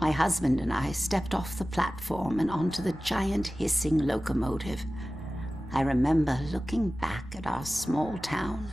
My husband and I stepped off the platform and onto the giant hissing locomotive. I remember looking back at our small town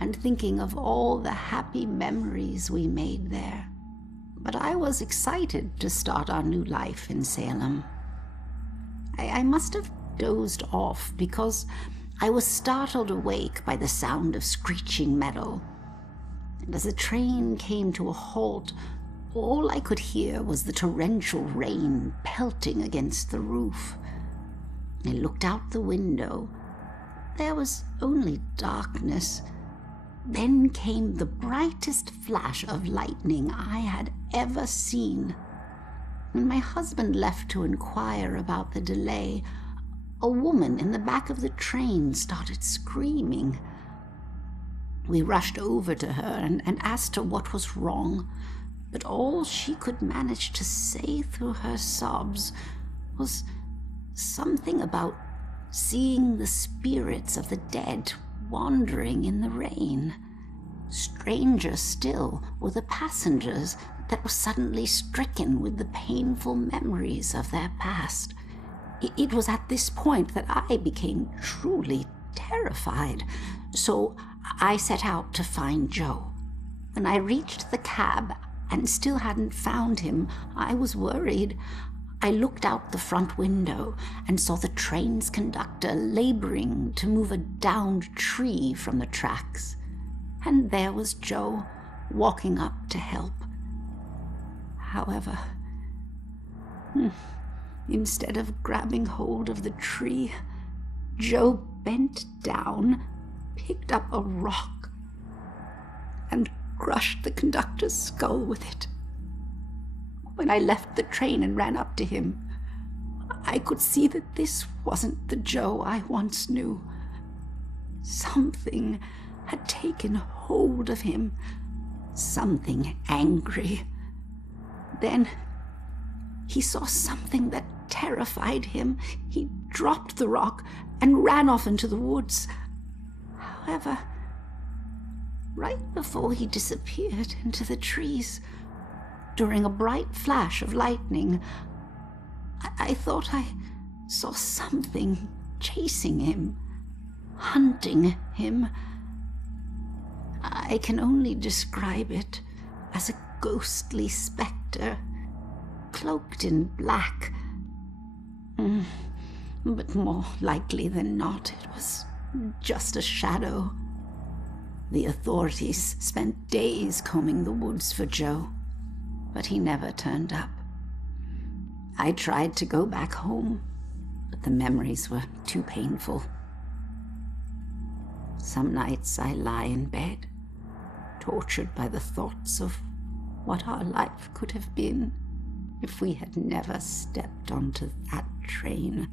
and thinking of all the happy memories we made there. But I was excited to start our new life in Salem. I must have dozed off because I was startled awake by the sound of screeching metal. And as the train came to a halt, all I could hear was the torrential rain pelting against the roof. I looked out the window. There was only darkness. Then came the brightest flash of lightning I had ever seen. When my husband left to inquire about the delay, a woman in the back of the train started screaming. We rushed over to her and asked her what was wrong. But all she could manage to say through her sobs was something about seeing the spirits of the dead wandering in the rain. Stranger still were the passengers that were suddenly stricken with the painful memories of their past. It was at this point that I became truly terrified, so I set out to find Joe. When I reached the cab and still hadn't found him, I was worried. I looked out the front window and saw the train's conductor laboring to move a downed tree from the tracks. And there was Joe, walking up to help. However, instead of grabbing hold of the tree, Joe bent down, picked up a rock, and crushed the conductor's skull with it. When I left the train and ran up to him, I could see that this wasn't the Joe I once knew. Something had taken hold of him, something angry. Then he saw something that terrified him. He dropped the rock and ran off into the woods. However, right before he disappeared into the trees, during a bright flash of lightning, I thought I saw something chasing him, hunting him. I can only describe it as a ghostly specter, cloaked in black. But more likely than not, it was just a shadow. The authorities spent days combing the woods for Joe, but he never turned up. I tried to go back home, but the memories were too painful. Some nights I lie in bed, tortured by the thoughts of what our life could have been if we had never stepped onto that train.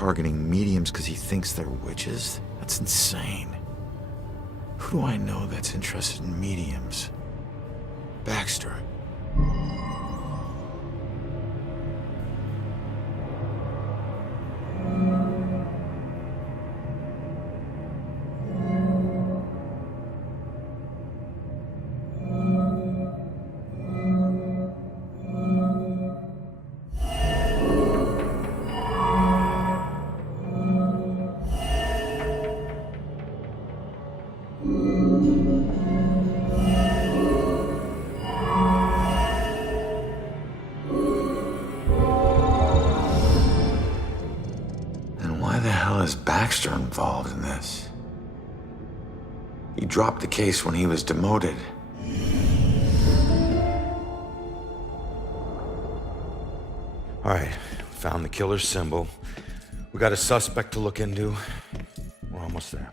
targeting mediums because he thinks they're witches? That's insane. Who do I know that's interested in mediums? Baxter. Why the hell is Baxter involved in this? He dropped the case when he was demoted. All right, found the killer's symbol. We got a suspect to look into. We're almost there.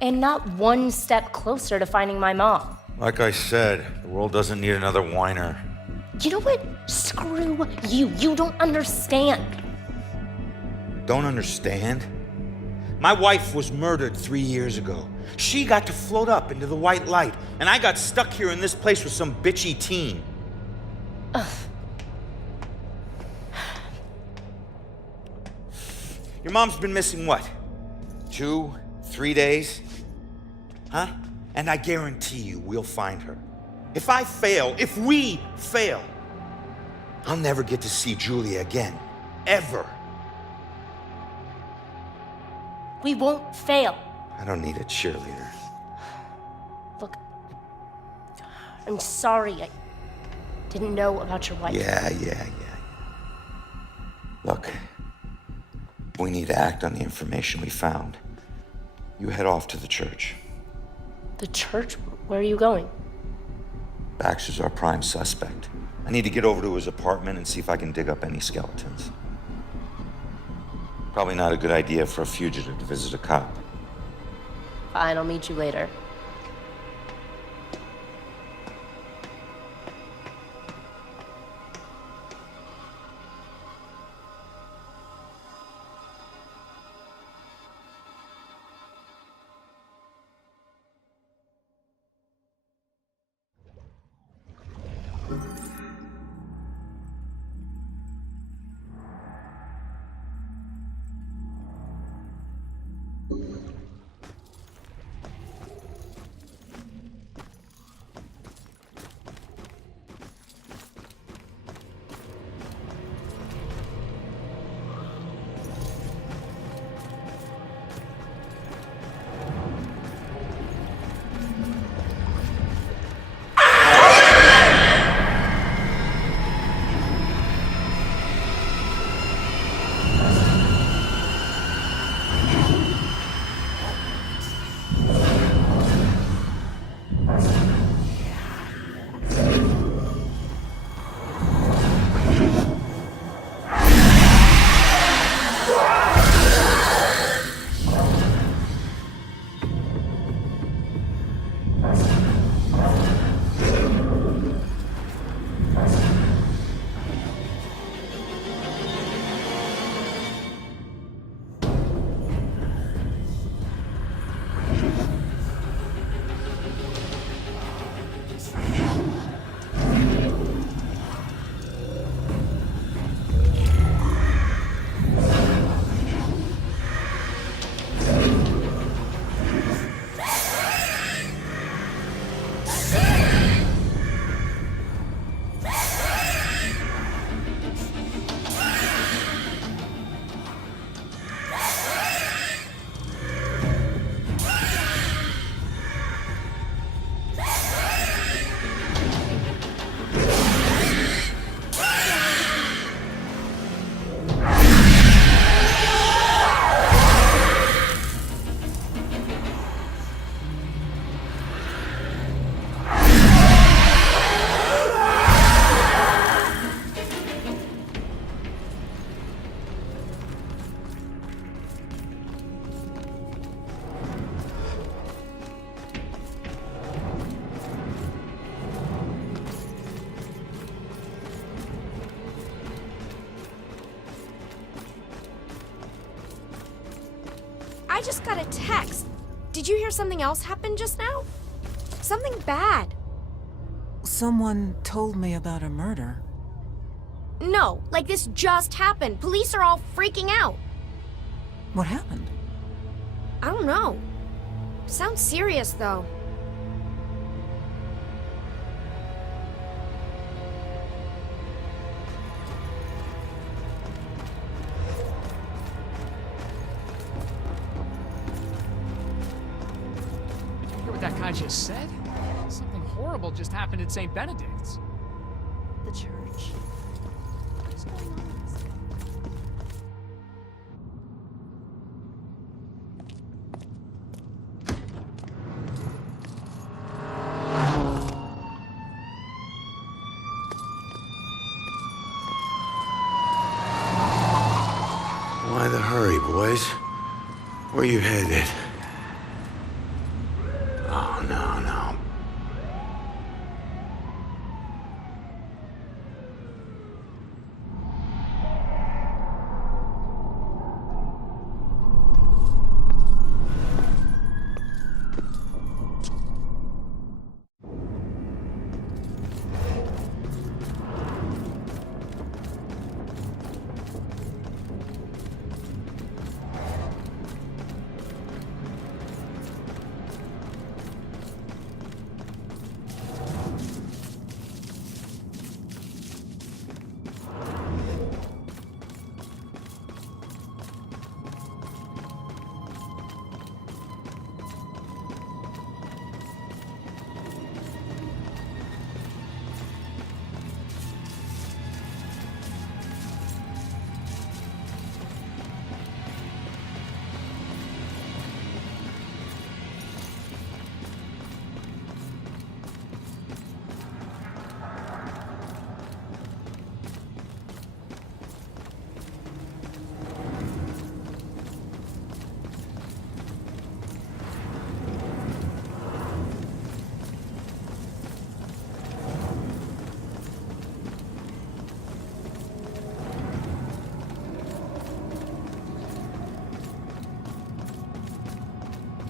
And not one step closer to finding my mom. Like I said, the world doesn't need another whiner. You know what? Screw you. You don't understand. Don't understand? My wife was murdered 3 years ago. She got to float up into the white light, and I got stuck here in this place with some bitchy teen. Ugh. Your mom's been missing what? 2, 3 days? Huh? And I guarantee you we'll find her. If we fail, I'll never get to see Julia again. Ever. We won't fail. I don't need a cheerleader. Look, I'm sorry. I didn't know about your wife. Yeah. Look, we need to act on the information we found. You head off to the church. The church? Where are you going? Baxter's our prime suspect. I need to get over to his apartment and see if I can dig up any skeletons. Probably not a good idea for a fugitive to visit a cop. Fine, I'll meet you later. I just got a text. Did you hear something else happen just now? Something bad. Someone told me about a murder. No, like this just happened. Police are all freaking out. What happened? I don't know. Sounds serious, though. Did you hear what that guy just said? Something horrible just happened at St. Benedict's. The church? What is going on in this? Why the hurry, boys? Where you headed?